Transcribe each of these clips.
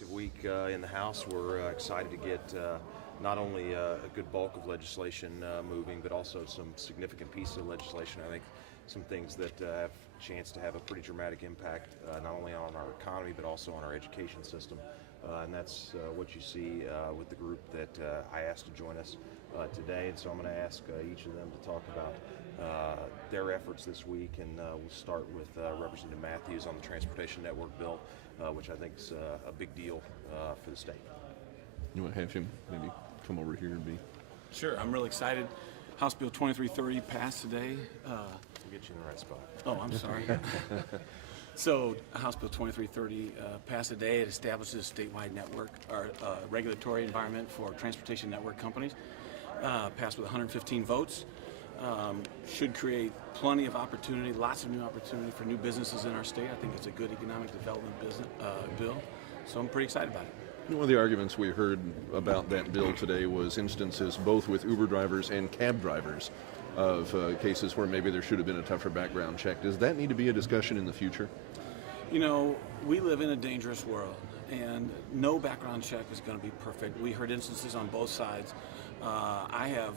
productive week in the House. We're excited to get not only a good bulk of legislation moving, but also some significant pieces of legislation. I think some things that have a chance to have a pretty dramatic impact, not only on our economy, but also on our education system. And that's what you see with the group that I asked to join us today. And so I'm going to ask each of them to talk about their efforts this week. And we'll start with Representative Matthews on the Transportation Network bill, which I think is a big deal for the state. You want to have him maybe come over here and be? Sure, I'm really excited. House Bill 2330 passed today. We'll get you in the right spot. Oh, I'm sorry. So House Bill 2330 passed today. It establishes a statewide network or regulatory environment for transportation network companies. Passed with 115 votes. Should create plenty of opportunity, lots of new opportunity for new businesses in our state. I think it's a good economic development bill. So I'm pretty excited about it. One of the arguments we heard about that bill today was instances both with Uber drivers and cab drivers of cases where maybe there should have been a tougher background check. Does that need to be a discussion in the future? You know, we live in a dangerous world, and no background check is going to be perfect. We heard instances on both sides. I have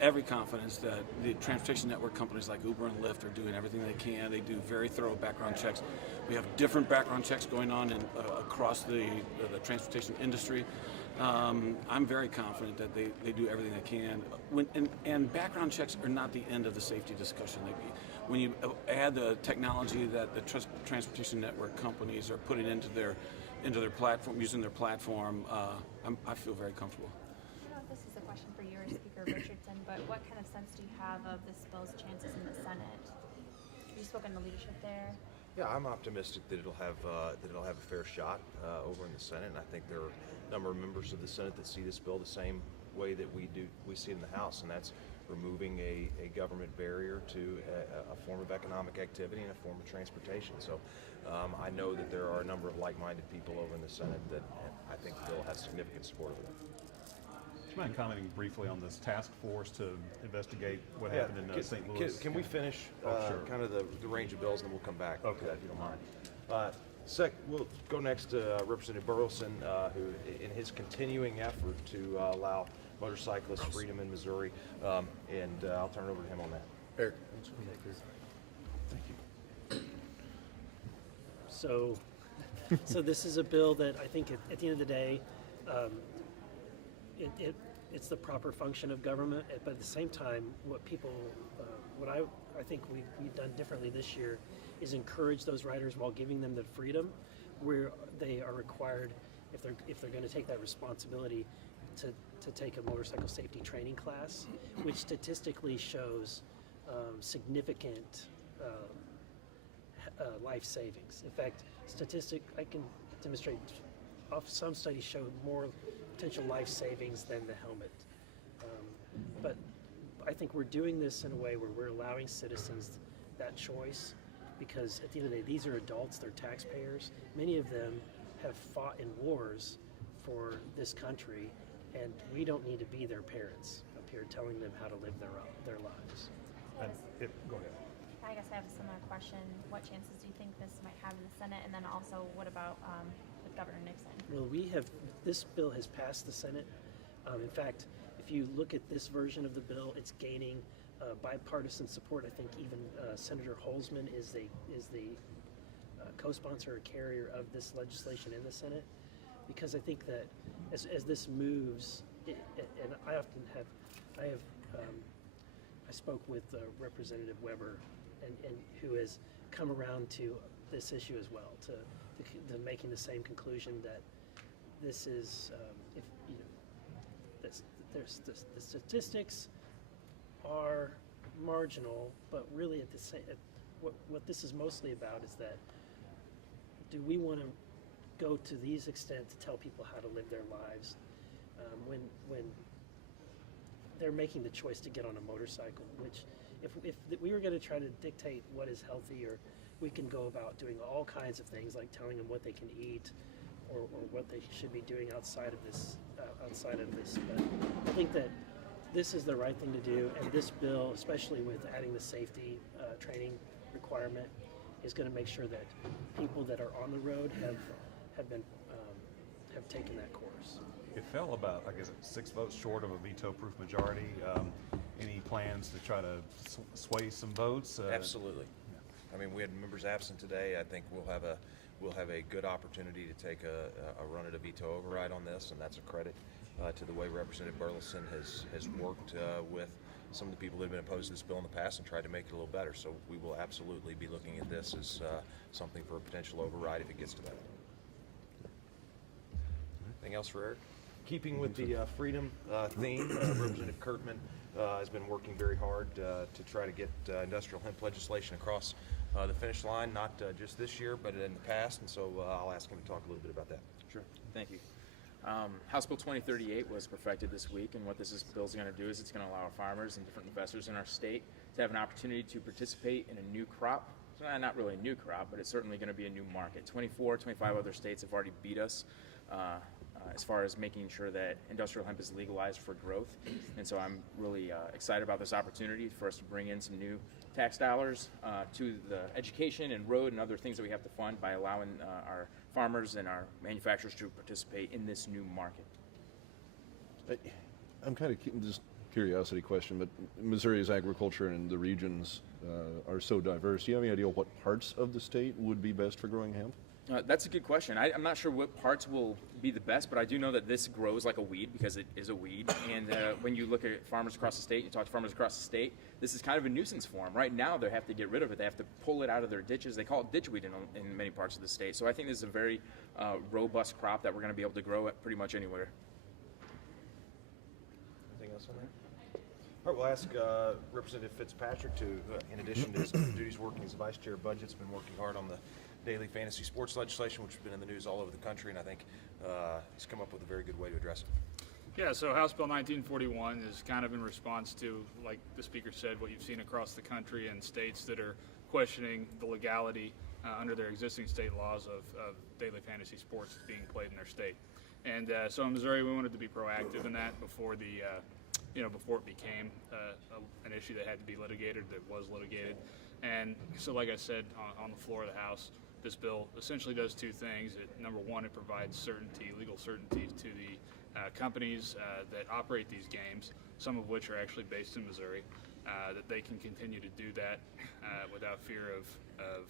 every confidence that the transportation network companies like Uber and Lyft are doing everything they can. They do very thorough background checks. We have different background checks going on across the transportation industry. I'm very confident that they do everything they can. And background checks are not the end of the safety discussion. When you add the technology that the transportation network companies are putting into their platform, using their platform, I feel very comfortable. I don't know if this is a question for you or Speaker Richardson, but what kind of sense do you have of this bill's chances in the Senate? Have you spoken to leadership there? Yeah, I'm optimistic that it'll have a fair shot over in the Senate, and I think there are a number of members of the Senate that see this bill the same way that we see it in the House, and that's removing a government barrier to a form of economic activity and a form of transportation. So I know that there are a number of like-minded people over in the Senate that I think the bill has significant support over them. Do you mind commenting briefly on this task force to investigate what happened in St. Louis? Can we finish sure. kind of the range of bills, and then we'll come back to that if you don't mind. We'll go next to Representative Burleson, who, in his continuing effort to allow motorcyclist freedom in Missouri, and I'll turn it over to him on that. Eric. Thank you. So this is a bill that I think at the end of the day, it's the proper function of government, but at the same time, what I think we've done differently this year is encourage those riders while giving them the freedom, where they are required, if they're going to take that responsibility, to take a motorcycle safety training class, which statistically shows significant life savings. In fact, I can demonstrate. Some studies show more potential life savings than the helmet. But I think we're doing this in a way where we're allowing citizens that choice, because at the end of the day, these are adults, they're taxpayers. Many of them have fought in wars for this country, and we don't need to be their parents up here telling them how to live their lives. Go ahead. I guess I have a similar question. What chances do you think this might have in the Senate? And then also, what about with Governor Nixon? Well, this bill has passed the Senate. In fact, if you look at this version of the bill, it's gaining bipartisan support. I think even Senator Holzman is the co-sponsor or carrier of this legislation in the Senate, because I think that as this moves, and I spoke with Representative Weber, and who has come around to this issue as well, to making the same conclusion that this is, the statistics are marginal, but really what this is mostly about is that, do we want to go to these extent to tell people how to live their lives when they're making the choice to get on a motorcycle, which if we were going to try to dictate what is healthy, or we can go about doing all kinds of things like telling them what they can eat or what they should be doing outside of this. But I think that this is the right thing to do, and this bill, especially with adding the safety training requirement, is going to make sure that people that are on the road have been have taken that course. It fell about, I guess, 6 votes short of a veto-proof majority. Any plans to try to sway some votes? Absolutely. I mean, we had members absent today. I think we'll have a good opportunity to take a run at a veto override on this, and that's a credit to the way Representative Burleson has worked with some of the people that have been opposed to this bill in the past and tried to make it a little better. So we will absolutely be looking at this as something for a potential override if it gets to that. Anything else for Eric? Keeping with the freedom theme, Representative Kurtman has been working very hard to try to get industrial hemp legislation across the finish line, not just this year, but in the past. And so I'll ask him to talk a little bit about that. Sure. Thank you. House Bill 2038 was perfected this week, and what this bill is going to do is it's going to allow farmers and different investors in our state to have an opportunity to participate in a new crop. It's not really a new crop, but it's certainly going to be a new market. 25 other states have already beat us as far as making sure that industrial hemp is legalized for growth. And so I'm really excited about this opportunity for us to bring in some new tax dollars to the education and road and other things that we have to fund by allowing our farmers and our manufacturers to participate in this new market. I'm kind of just curiosity question, but Missouri's agriculture and the regions are so diverse. Do you have any idea what parts of the state would be best for growing hemp? That's a good question. I'm not sure what parts will be the best, but I do know that this grows like a weed because it is a weed. And when you look at farmers across the state, you talk to farmers across the state, this is kind of a nuisance for them. Right now, they have to get rid of it. They have to pull it out of their ditches. They call it ditchweed in many parts of the state. So I think this is a very robust crop that we're going to be able to grow at pretty much anywhere. Anything else on that? All right, we'll ask Representative Fitzpatrick to, in addition to his duties working as Vice Chair of Budget's been working hard on the daily fantasy sports legislation, which has been in the news all over the country, and I think he's come up with a very good way to address it. Yeah, so House Bill 1941 is kind of in response to, like the Speaker said, what you've seen across the country and states that are questioning the legality under their existing state laws of daily fantasy sports being played in their state. And so in Missouri, we wanted to be proactive in that before before it became an issue that had to be litigated, that was litigated. And so, like I said, on the floor of the House, this bill essentially does two things. Number one, it provides certainty, legal certainty to the companies that operate these games, some of which are actually based in Missouri, that they can continue to do that without fear of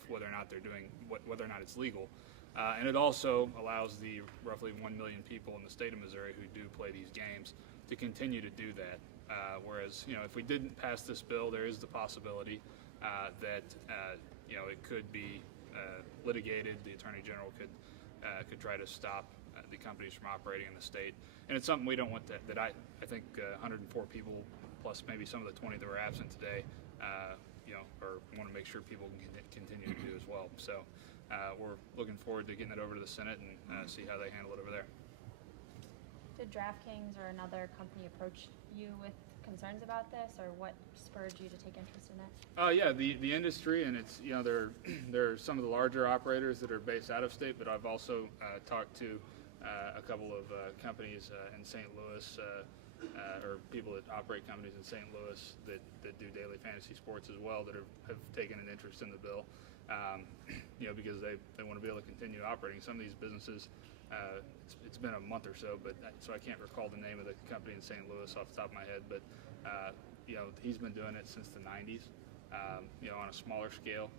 whether or not they're doing whether or not it's legal. And it also allows the roughly 1 million people in the state of Missouri who do play these games to continue to do that. Whereas, if we didn't pass this bill, there is the possibility that it could be litigated. The Attorney General could try to stop the companies from operating in the state, and it's something we don't want. That I think 104 people plus maybe some of the 20 that were absent today, or want to make sure people can continue to do as well. So we're looking forward to getting it over to the Senate and see how they handle it over there. Did DraftKings or another company approach you with concerns about this, or what spurred you to take interest in it? Yeah, the industry, and it's there are some of the larger operators that are based out of state, but I've also talked to a couple of companies in St. Louis, or people that operate companies in St. Louis that do daily fantasy sports as well, that have taken an interest in the bill, because they want to be able to continue operating. Some of these businesses, it's been a month or so, so I can't recall the name of the company in St. Louis off the top of my head, but he's been doing it since the 90s, on a smaller scale,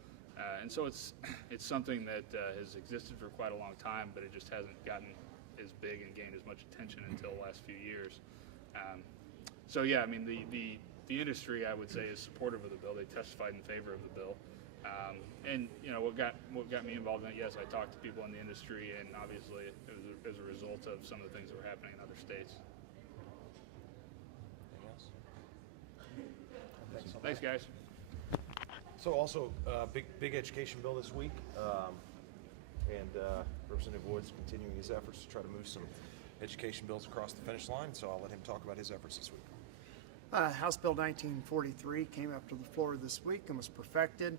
and so it's something that has existed for quite a long time, but it just hasn't gotten as big and gained as much attention until the last few years. So yeah, I mean the industry, I would say, is supportive of the bill. They testified in favor of the bill. And what got me involved in it, yes, I talked to people in the industry, and obviously it was as a result of some of the things that were happening in other states. Anything else? Thanks, guys. So also, big education bill this week, and Representative Woods continuing his efforts to try to move some education bills across the finish line, so I'll let him talk about his efforts this week. House Bill 1943 came up to the floor this week and was perfected.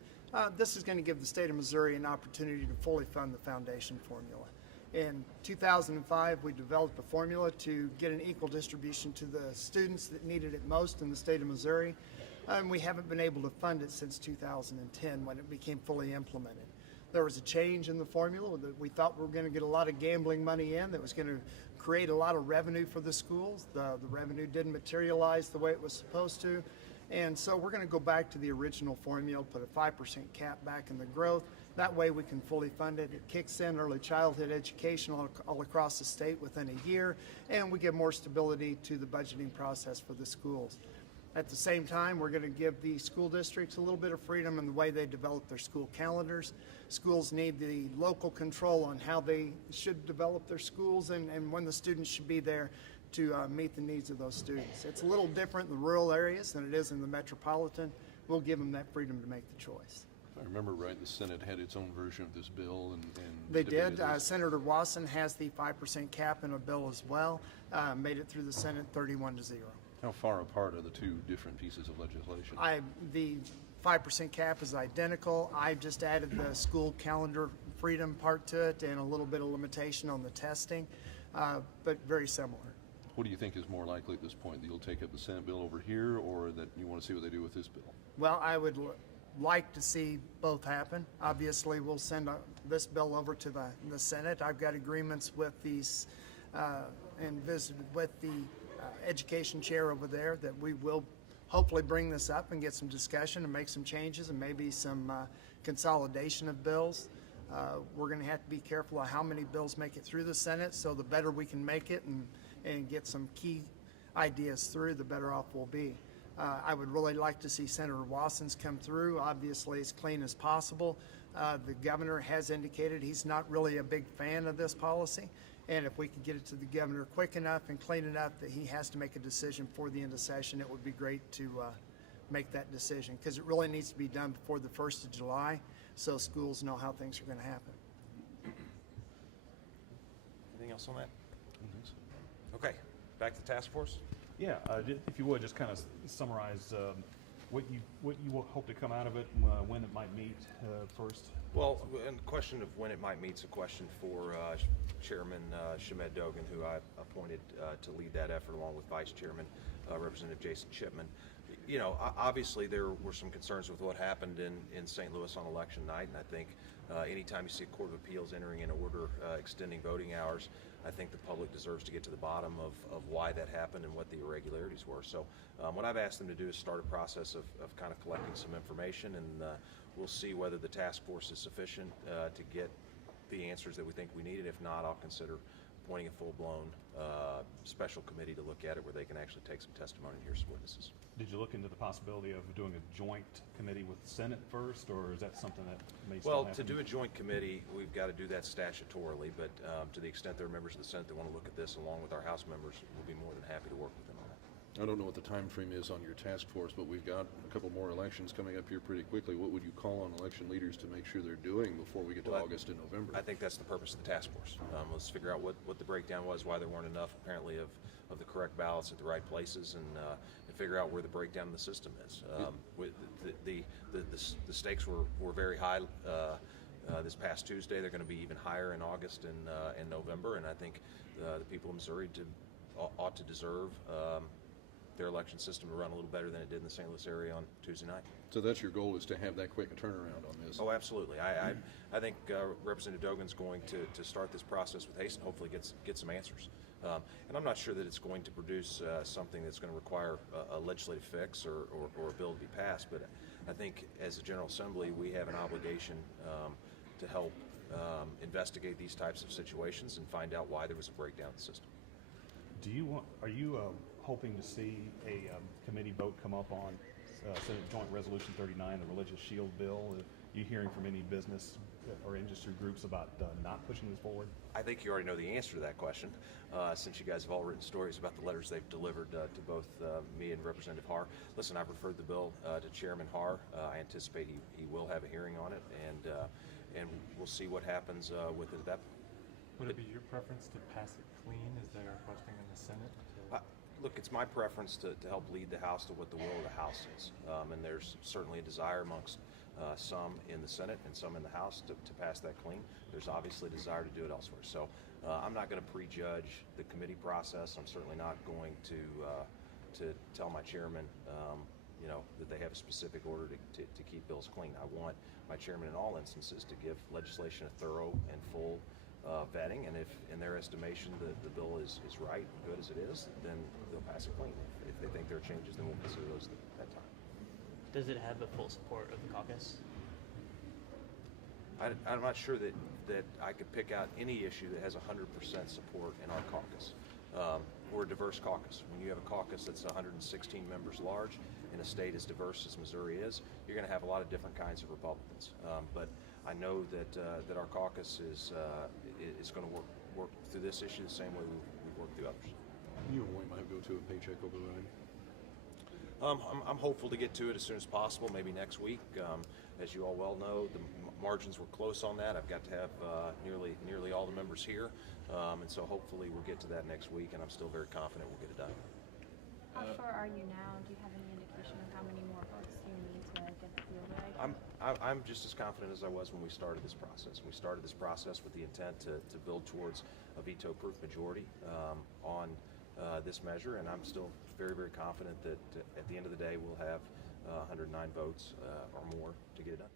This is going to give the state of Missouri an opportunity to fully fund the foundation formula. In 2005, we developed a formula to get an equal distribution to the students that needed it most in the state of Missouri, and we haven't been able to fund it since 2010 when it became fully implemented. there was a change in the formula that we thought we were going to get a lot of gambling money in that was going to create a lot of revenue for the schools. The revenue didn't materialize the way it was supposed to. And so we're going to go back to the original formula, put a 5% cap back in the growth. That way we can fully fund it. It kicks in early childhood education all across the state within a year, and we give more stability to the budgeting process for the schools. At the same time, we're going to give the school districts a little bit of freedom in the way they develop their school calendars. Schools need the local control on how they should develop their schools and when the students should be there to meet the needs of those students. It's a little different in the rural areas than it is in the metropolitan. We'll give them that freedom to make the choice. If I remember right, the Senate had its own version of this bill, and They debated did. this. Senator Wasson has the 5% cap in a bill as well. Made it through the Senate 31-0. How far apart are the two different pieces of legislation? The 5% cap is identical. I just added the school calendar freedom part to it and a little bit of limitation on the testing, but very similar. What do you think is more likely at this point, that you'll take up the Senate bill over here, or that you want to see what they do with this bill? Well, I would like to see both happen. Obviously, we'll send this bill over to the Senate. I've got agreements with these and visited with the education chair over there that we will hopefully bring this up and get some discussion and make some changes and maybe some consolidation of bills. We're going to have to be careful of how many bills make it through the Senate, so the better we can make it and get some key ideas through, the better off we'll be. I would really like to see Senator Wasson's come through, obviously as clean as possible. The governor has indicated he's not really a big fan of this policy, and if we could get it to the governor quick enough and clean enough that he has to make a decision before the end of session, it would be great to make that decision, because it really needs to be done before the 1st of July so schools know how things are going to happen. Anything else on that? Okay, back to task force. Yeah, if you would, just kind of summarize what you hope to come out of it, when it might meet first. Well, and the question of when it might meet is a question for Chairman Shamed Dogan, who I appointed to lead that effort, along with Vice Chairman Representative Jason Chipman. You know, obviously there were some concerns with what happened in St. Louis on election night, and I think anytime you see a Court of Appeals entering an order extending voting hours, I think the public deserves to get to the bottom of why that happened and what the irregularities were. So what I've asked them to do is start a process of kind of collecting some information, and we'll see whether the task force is sufficient to get the answers that we think we need. And if not, I'll consider appointing a full-blown special committee to look at it, where they can actually take some testimony and hear some witnesses. Did you look into the possibility of doing a joint committee with the Senate first, or is that something that may still Well, happen? to do a joint committee, we've got to do that statutorily, but to the extent there are members of the Senate that want to look at this along with our House members, we'll be more than happy to work with them on that. I don't know what the time frame is on your task force, but we've got a couple more elections coming up here pretty quickly. What would you call on election leaders to make sure they're doing before we get to August and November? I think that's the purpose of the task force. Let's figure out what the breakdown was, why there weren't enough apparently of the correct ballots at the right places, and figure out where the breakdown in the system is. The stakes were very high this past Tuesday. They're going to be even higher in August and November, and I think the people of Missouri ought to deserve their election system to run a little better than it did in the St. Louis area on Tuesday night. So that's your goal, is to have that quick a turnaround on this? Oh, absolutely. I think Representative Dogan's going to start this process with haste and hopefully get some answers. And I'm not sure that it's going to produce something that's going to require a legislative fix or a bill to be passed, but I think as a General Assembly we have an obligation to help investigate these types of situations and find out why there was a breakdown in the system. Are you hoping to see a committee vote come up on Senate Joint Resolution 39, the Religious Shield Bill? Are you hearing from any business or industry groups about not pushing this forward? I think you already know the answer to that question, since you guys have all written stories about the letters they've delivered to both me and Representative Haar. Listen, I've referred the bill to Chairman Haar. I anticipate he will have a hearing on it, and we'll see what happens with it at that point. Would it be your preference to pass it clean, as they are requesting in the Senate? Look, it's my preference to help lead the House to what the will of the House is, and there's certainly a desire amongst some in the Senate and some in the House to pass that clean. There's obviously a desire to do it elsewhere. So I'm not going to prejudge the committee process. I'm certainly not going to tell my chairman that they have a specific order to keep bills clean. I want my chairman in all instances to give legislation a thorough and full vetting, and if in their estimation the bill is right and good as it is, then they'll pass it clean. If they think there are changes, then we'll consider those at that time. Does it have the full support of the caucus? I'm not sure that I could pick out any issue that has 100% support in our caucus. We're a diverse caucus. When you have a caucus that's 116 members large in a state as diverse as Missouri is, you're going to have a lot of different kinds of Republicans. But I know that our caucus is going to work through this issue the same way we've worked through others. You might go to a paycheck override. I'm hopeful to get to it as soon as possible, maybe next week. As you all well know, the margins were close on that. I've got to have nearly all the members here, and so hopefully we'll get to that next week, and I'm still very confident we'll get it done. How far are you now? Do you have any indication of how many more votes you need to get the override? I'm just as confident as I was when we started this process. We started this process with the intent to build towards a veto-proof majority on this measure, and I'm still very, very confident that at the end of the day we'll have 109 votes or more to get it done.